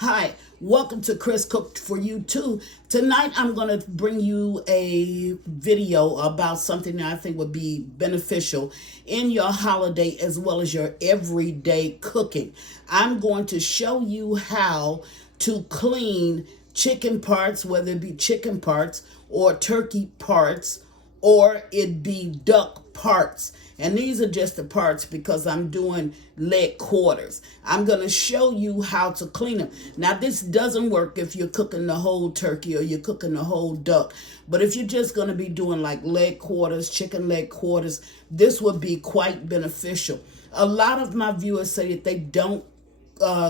Hi, welcome to Chris Cooked For You Too. Tonight I'm going to bring you a video about something that I think would be beneficial in your holiday as well as your everyday cooking. I'm going to show you how to clean chicken parts, whether it be chicken parts or turkey parts or it be duck parts. And these are just the parts because I'm doing leg quarters. I'm going to show you how to clean them. Now, this doesn't work if you're cooking the whole turkey or you're cooking the whole duck. But if you're just going to be doing like leg quarters, chicken leg quarters, this would be quite beneficial. A lot of my viewers say that they don't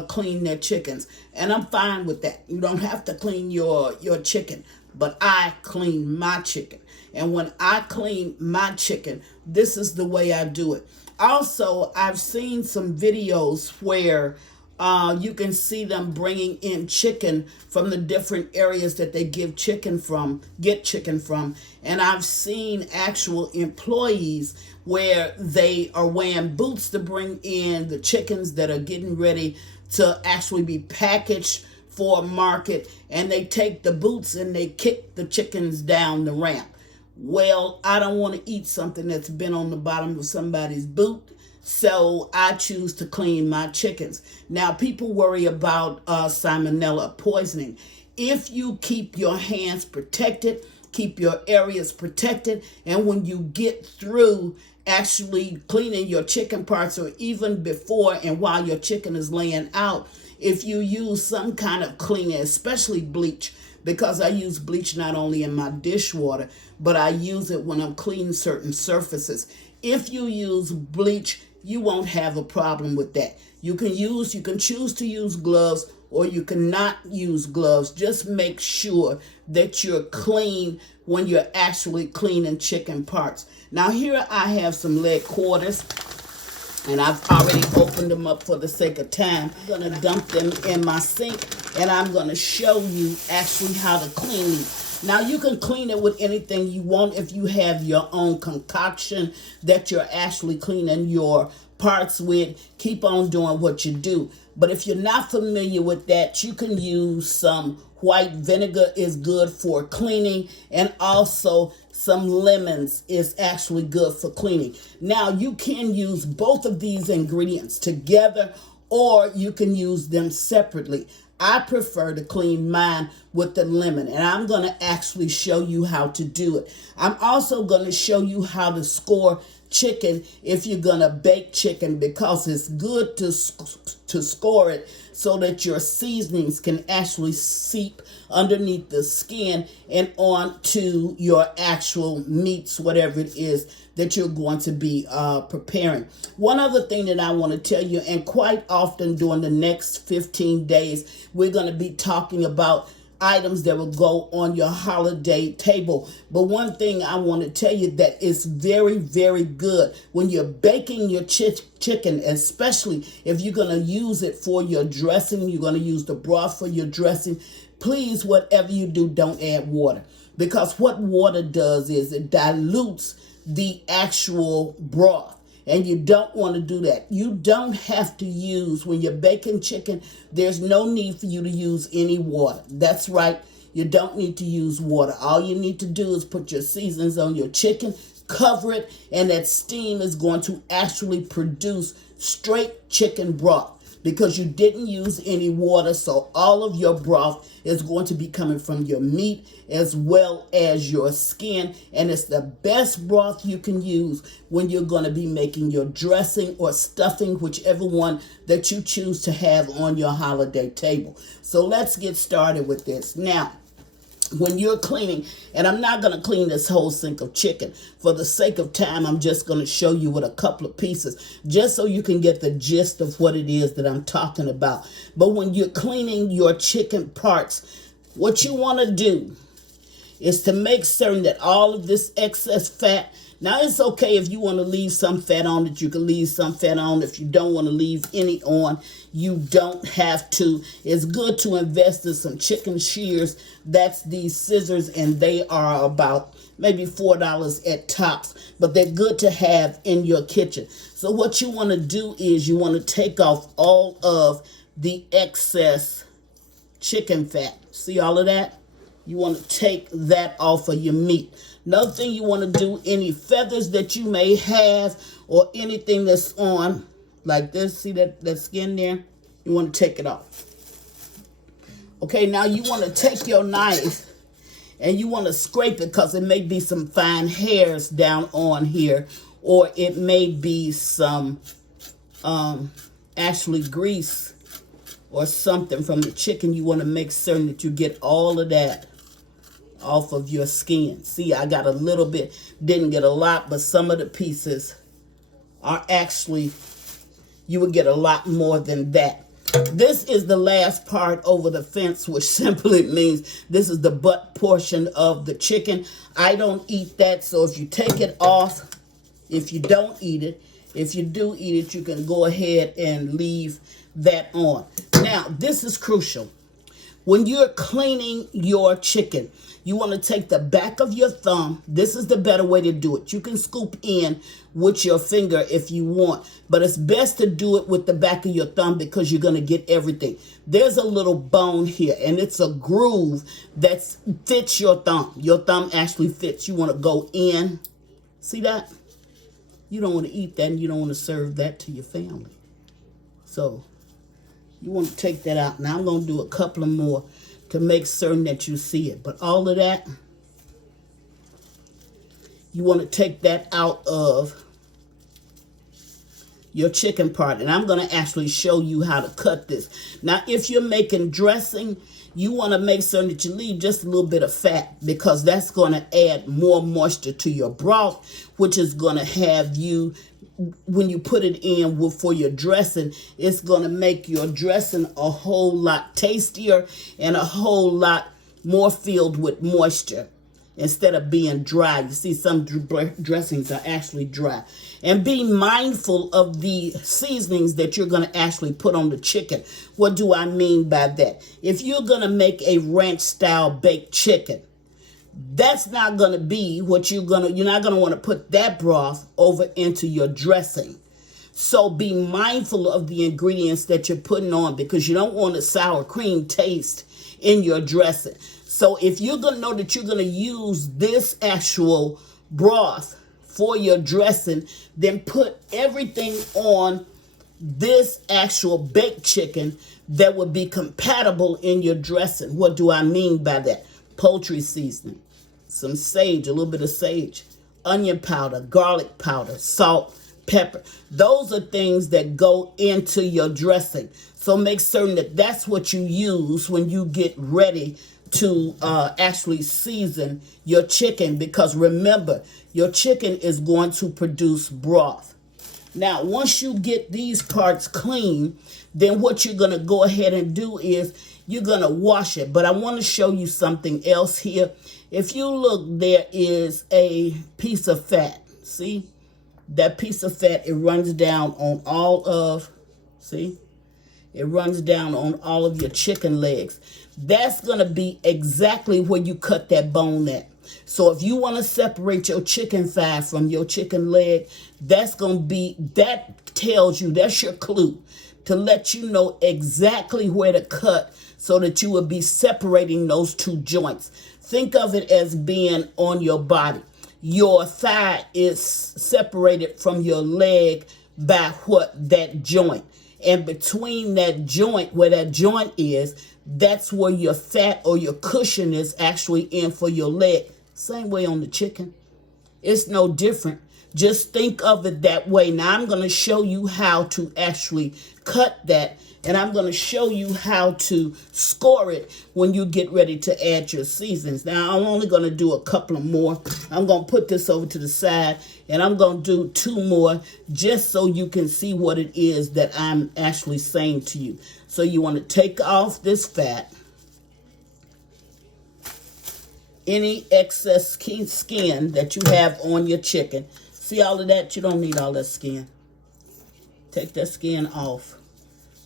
clean their chickens, and I'm fine with that. You don't have to clean your chicken, but I clean my chicken. And when I clean my chicken, this is the way I do it. Also, I've seen some videos where you can see them bringing in chicken from the different areas that they get chicken from. And I've seen actual employees where they are wearing boots to bring in the chickens that are getting ready to actually be packaged for a market. And they take the boots and they kick the chickens down the ramp. Well, I don't want to eat something that's been on the bottom of somebody's boot, so I choose to clean my chickens. Now, people worry about salmonella poisoning. If you keep your hands protected, keep your areas protected, and when you get through actually cleaning your chicken parts, or even before and while your chicken is laying out, if you use some kind of cleaner, especially bleach, because I use bleach not only in my dishwater, but I use it when I'm cleaning certain surfaces. If you use bleach, you won't have a problem with that. You can choose to use gloves, or you cannot use gloves. Just make sure that you're clean when you're actually cleaning chicken parts. Now here I have some leg quarters, and I've already opened them up for the sake of time. I'm going to dump them in my sink, and I'm going to show you actually how to clean these. Now, you can clean it with anything you want if you have your own concoction that you're actually cleaning your parts with. Keep on doing what you do. But if you're not familiar with that, you can use some white vinegar is good for cleaning, and also some lemons is actually good for cleaning. Now, you can use both of these ingredients together, or you can use them separately. I prefer to clean mine with the lemon, and I'm going to actually show you how to do it. I'm also going to show you how to score chicken if you're going to bake chicken, because it's good to score it so that your seasonings can actually seep underneath the skin and onto your actual meats, whatever it is that you're going to be preparing. One other thing that I want to tell you, and quite often during the next 15 days, we're going to be talking about items that will go on your holiday table. But one thing I want to tell you that is very, very good when you're baking your chicken, especially if you're going to use it for your dressing, you're going to use the broth for your dressing. Please, whatever you do, don't add water, because what water does is it dilutes the actual broth. And you don't want to do that. You don't have to use, when you're baking chicken, there's no need for you to use any water. That's right. You don't need to use water. All you need to do is put your seasonings on your chicken, cover it, and that steam is going to actually produce straight chicken broth, because you didn't use any water. So all of your broth is going to be coming from your meat as well as your skin. And it's the best broth you can use when you're going to be making your dressing or stuffing, whichever one that you choose to have on your holiday table. So let's get started with this. Now, when you're cleaning, and I'm not going to clean this whole sink of chicken. For the sake of time, I'm just going to show you with a couple of pieces, just so you can get the gist of what it is that I'm talking about. But when you're cleaning your chicken parts, what you want to do is to make certain that all of this excess fat, now it's okay if you want to leave some fat on it, you can leave some fat on. If you don't want to leave any on, you don't have to. It's good to invest in some chicken shears. That's these scissors, and they are about maybe $4 at tops, but they're good to have in your kitchen. So what you want to do is you want to take off all of the excess chicken fat. See all of that? You want to take that off of your meat. Another thing you want to do, any feathers that you may have or anything that's on like this, see that skin there? You want to take it off. Okay, now you want to take your knife and you want to scrape it because it may be some fine hairs down on here, or it may be some actually grease or something from the chicken. You want to make certain that you get all of that off of your skin. See, I got a little bit, didn't get a lot, but some of the pieces are actually, you would get a lot more than that. This is the last part over the fence, which simply means this is the butt portion of the chicken. I don't eat that, so if you take it off, if you don't eat it, if you do eat it, you can go ahead and leave that on. Now, this is crucial. When you're cleaning your chicken, you want to take the back of your thumb. This is the better way to do it. You can scoop in with your finger if you want, but it's best to do it with the back of your thumb because you're going to get everything. There's a little bone here, and it's a groove that fits your thumb. Your thumb actually fits. You want to go in. See that? You don't want to eat that, and you don't want to serve that to your family. So you want to take that out. Now I'm going to do a couple of more to make certain that you see it. But all of that, you want to take that out of your chicken part. And I'm going to actually show you how to cut this. Now, if you're making dressing, you want to make certain that you leave just a little bit of fat, because that's going to add more moisture to your broth, which is going to have you, when you put it in for your dressing, it's going to make your dressing a whole lot tastier and a whole lot more filled with moisture instead of being dry. You see, some dressings are actually dry. And be mindful of the seasonings that you're going to actually put on the chicken. What do I mean by that? If you're going to make a ranch style baked chicken, that's not going to be what you're not going to want to put that broth over into your dressing. So be mindful of the ingredients that you're putting on, because you don't want a sour cream taste in your dressing. So if you're going to know that you're going to use this actual broth for your dressing, then put everything on this actual baked chicken that would be compatible in your dressing. What do I mean by that? Poultry seasoning, some sage, a little bit of sage, onion powder, garlic powder, salt, pepper. Those are things that go into your dressing. So make certain that that's what you use when you get ready to actually season your chicken, because remember, your chicken is going to produce broth. Now, once you get these parts clean, then what you're going to go ahead and do is you're going to wash it. But I want to show you something else here. If you look, there is a piece of fat. See? That piece of fat, it runs down on all of, see? It runs down on all of your chicken legs. That's going to be exactly where you cut that bone at. So if you want to separate your chicken thigh from your chicken leg, that's going to be, that tells you, that's your clue to let you know exactly where to cut so that you will be separating those two joints. Think of it as being on your body. Your thigh is separated from your leg by that joint. And between that joint, where that joint is, that's where your fat or your cushion is actually in for your leg. Same way on the chicken. It's no different. Just think of it that way. Now I'm going to show you how to actually cut that, and I'm going to show you how to score it when you get ready to add your seasons. Now I'm only going to do a couple of more. I'm going to put this over to the side, and I'm going to do 2 more just so you can see what it is that I'm actually saying to you. So you want to take off this fat, any excess skin that you have on your chicken. See all of that? You don't need all that skin. Take that skin off.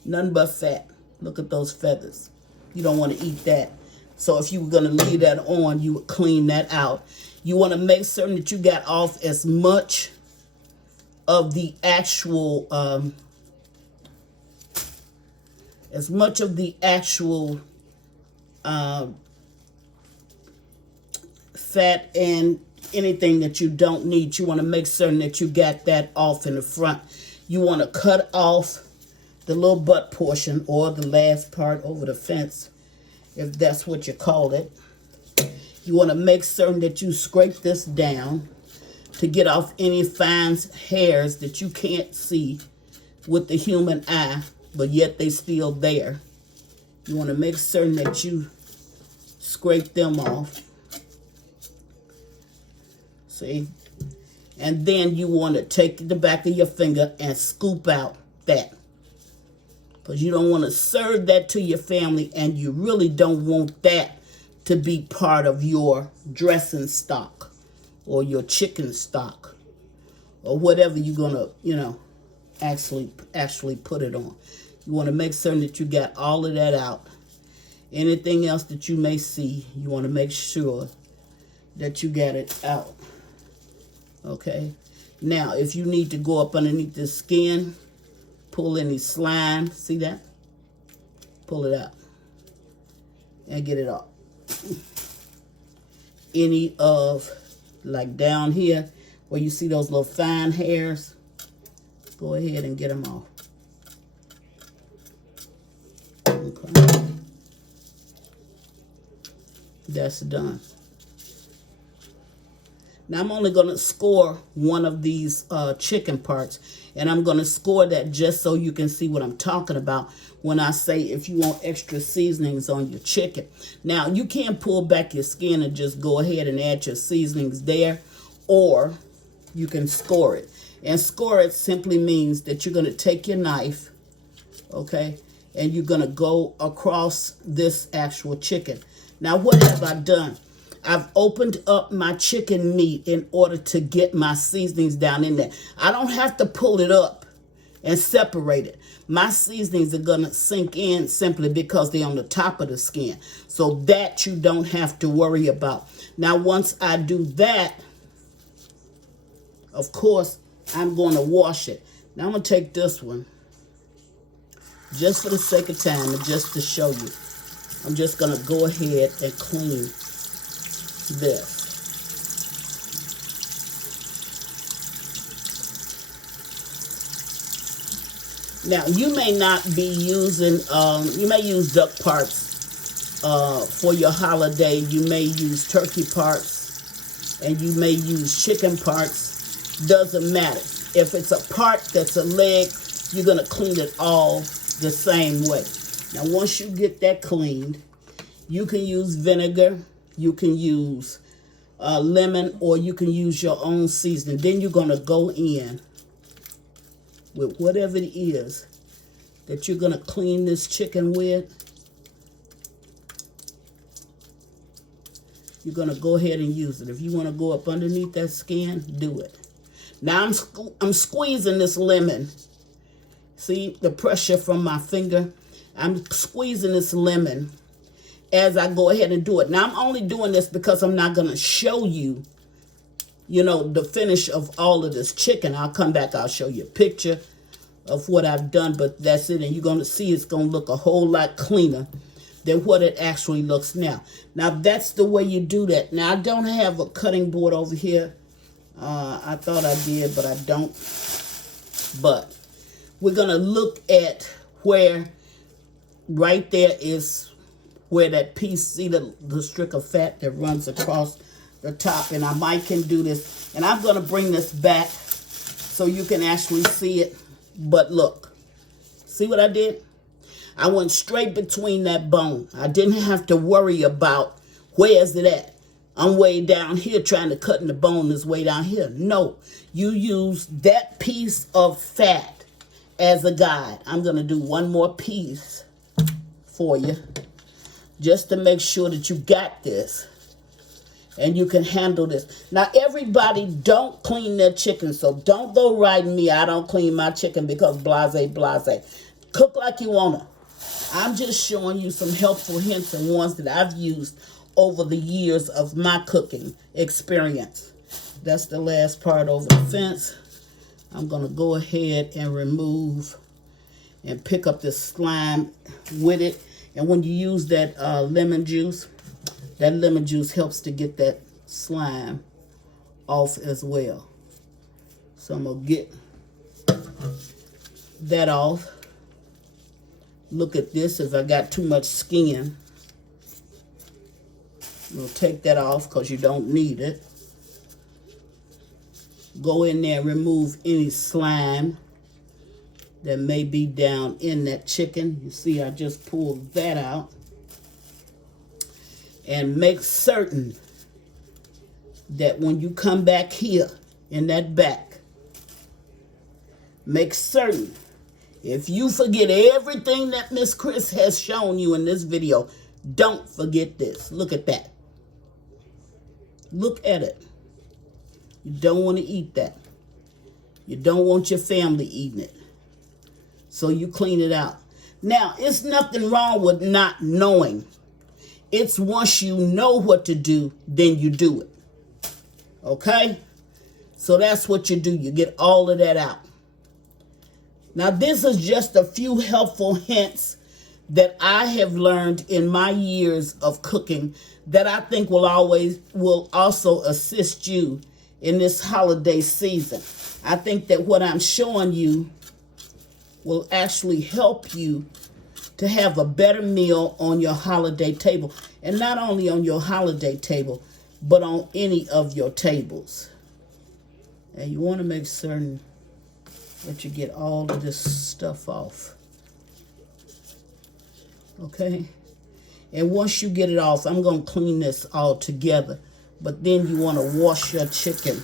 Nothing but fat. Look at those feathers. You don't want to eat that. So if you were going to leave that on, you would clean that out. You want to make certain that you got off as much of the actual fat and anything that you don't need. You want to make certain that you got that off in the front. You want to cut off the little butt portion or the last part over the fence, if that's what you call it. You want to make certain that you scrape this down to get off any fine hairs that you can't see with the human eye, but yet they still there. You want to make certain that you scrape them off. See? And then you want to take the back of your finger and scoop out that. Because you don't want to serve that to your family, and you really don't want that to be part of your dressing stock or your chicken stock or whatever you're going to, actually put it on. You want to make certain that you got all of that out. Anything else that you may see, you want to make sure that you got it out. Okay? Now, if you need to go up underneath the skin, pull any slime, see that? Pull it out and get it off. Any of, like down here, where you see those little fine hairs, go ahead and get them off. Okay. That's done. Now I'm only going to score one of these chicken parts, and I'm going to score that just so you can see what I'm talking about when I say if you want extra seasonings on your chicken. Now, you can pull back your skin and just go ahead and add your seasonings there, or you can score it. And score it simply means that you're going to take your knife, okay, and you're going to go across this actual chicken. Now, what have I done? I've opened up my chicken meat in order to get my seasonings down in there. I don't have to pull it up and separate it. My seasonings are going to sink in simply because they're on the top of the skin. So that you don't have to worry about. Now, once I do that, of course, I'm going to wash it. Now, I'm going to take this one, just for the sake of time and just to show you. I'm just going to go ahead and clean this. Now, you may not be using, you may use duck parts for your holiday. You may use turkey parts, and you may use chicken parts. Doesn't matter. If it's a part that's a leg, you're going to clean it all the same way. Now, once you get that cleaned, you can use vinegar. You can use lemon, or you can use your own seasoning. Then you're going to go in with whatever it is that you're going to clean this chicken with. You're going to go ahead and use it. If you want to go up underneath that skin, do it. Now I'm squeezing this lemon. See the pressure from my finger? I'm squeezing this lemon as I go ahead and do it. Now, I'm only doing this because I'm not going to show you, the finish of all of this chicken. I'll come back, I'll show you a picture of what I've done, but that's it. And you're going to see it's going to look a whole lot cleaner than what it actually looks now. Now, that's the way you do that. Now, I don't have a cutting board over here. I thought I did, but I don't. But we're going to look at where right there is where that piece, see the streak of fat that runs across the top. And I might can do this. And I'm going to bring this back so you can actually see it. But look, see what I did? I went straight between that bone. I didn't have to worry about where is it at. I'm way down here trying to cut in the bone is way down here. No, you use that piece of fat as a guide. I'm going to do one more piece for you, just to make sure that you got this and you can handle this. Now, everybody don't clean their chicken, so don't go writing me, I don't clean my chicken because blase, blase. Cook like you want to. I'm just showing you some helpful hints and ones that I've used over the years of my cooking experience. That's the last part over the fence. I'm going to go ahead and remove and pick up this slime with it. And when you use that lemon juice helps to get that slime off as well. So I'm going to get that off. Look at this. If I got too much skin, we'll take that off because you don't need it. Go in there and remove any slime that may be down in that chicken. You see, I just pulled that out. And make certain that when you come back here in that back, make certain, if you forget everything that Miss Chris has shown you in this video, don't forget this. Look at that. Look at it. You don't want to eat that. You don't want your family eating it. So you clean it out. Now, it's nothing wrong with not knowing. It's once you know what to do, then you do it. Okay? So that's what you do. You get all of that out. Now, this is just a few helpful hints that I have learned in my years of cooking that I think will also assist you in this holiday season. I think that what I'm showing you will actually help you to have a better meal on your holiday table. And not only on your holiday table, but on any of your tables. And you want to make certain that you get all of this stuff off. Okay? And once you get it off, I'm going to clean this all together. But then you want to wash your chicken.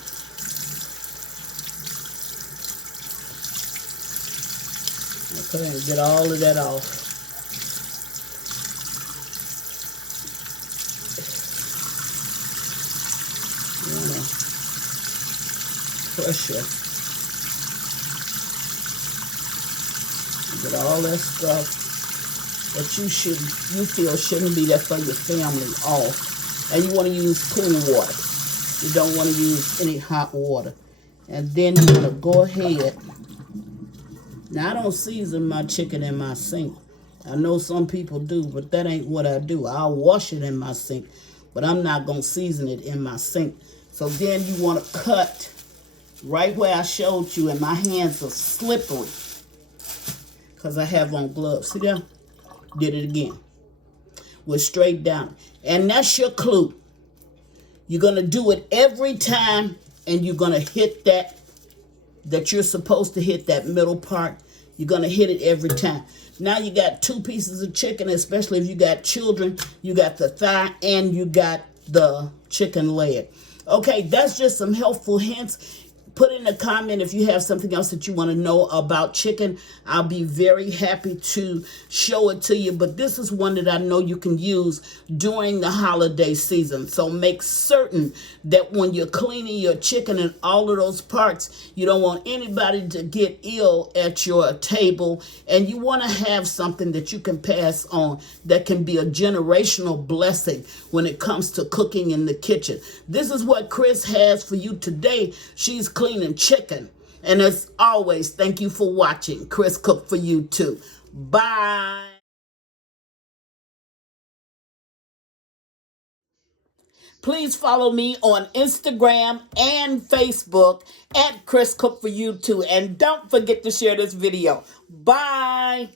Okay, and get all of that off. You want to pressure. Get all that stuff that you feel shouldn't be there for your family off. And you want to use cool water. You don't want to use any hot water. And then you want to go ahead. Now, I don't season my chicken in my sink. I know some people do, but that ain't what I do. I'll wash it in my sink, but I'm not going to season it in my sink. So then you want to cut right where I showed you, and my hands are slippery because I have on gloves. See that? Did it again. We're straight down. And that's your clue. You're going to do it every time, and you're going to hit that you're supposed to hit that middle part. You're going to hit it every time. Now you got 2 pieces of chicken, especially if you got children. You got the thigh and you got the chicken leg. Okay, that's just some helpful hints. Put in a comment if you have something else that you want to know about chicken. I'll be very happy to show it to you. But this is one that I know you can use during the holiday season. So make certain that when you're cleaning your chicken and all of those parts, you don't want anybody to get ill at your table. And you want to have something that you can pass on that can be a generational blessing when it comes to cooking in the kitchen. This is what Chris has for you today. She's cleaning chicken. And as always, thank you for watching. Chris Cook for you too. Bye. Please follow me on Instagram and Facebook at Chris Cook for you too. And don't forget to share this video. Bye.